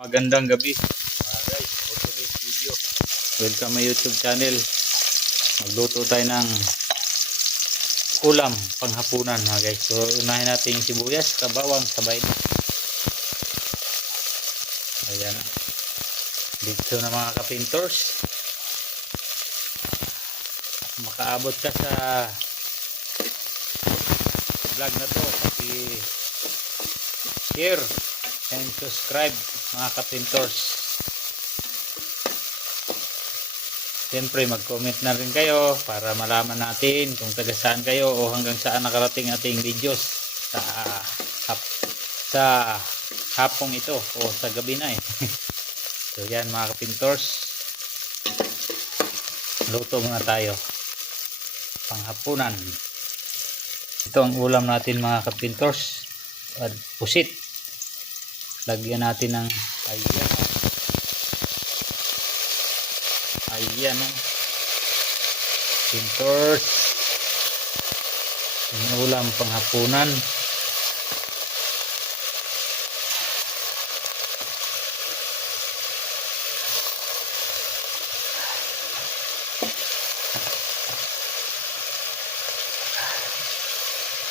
Magandang gabi mga guys, for today's video. Welcome my YouTube channel. Magluto tayo ng ulam panghapunan mga guys. So unahin natin yung sibuyas, kabawang, sabay na. Ayan. Dito na mga kapintors. Makaabot ka sa vlog na to, share and subscribe mga kapintors. Siyempre mag-comment na rin kayo para malaman natin kung taga saan kayo o hanggang saan nakarating ating videos sa hapong ito o sa gabi na eh. So yan mga kapintors, luto muna tayo panghapunan. Ito ang ulam natin mga kapintors, at pusit. Lagyan natin ng ayan pintors, yung ulam panghapunan.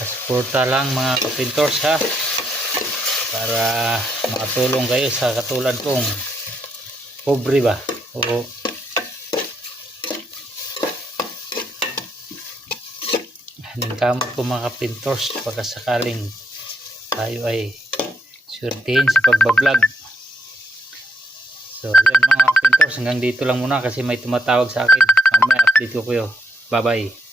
Suporta lang mga kapintors ha, para makatulong kayo sa katulad kong pobre ba o kamot ko mga kapintors pagka sakaling tayo ay swertein sa pagbablog. So yan mga kapintors, hanggang dito lang muna kasi may tumatawag sa akin. Mamaya update ko kayo. Bye bye.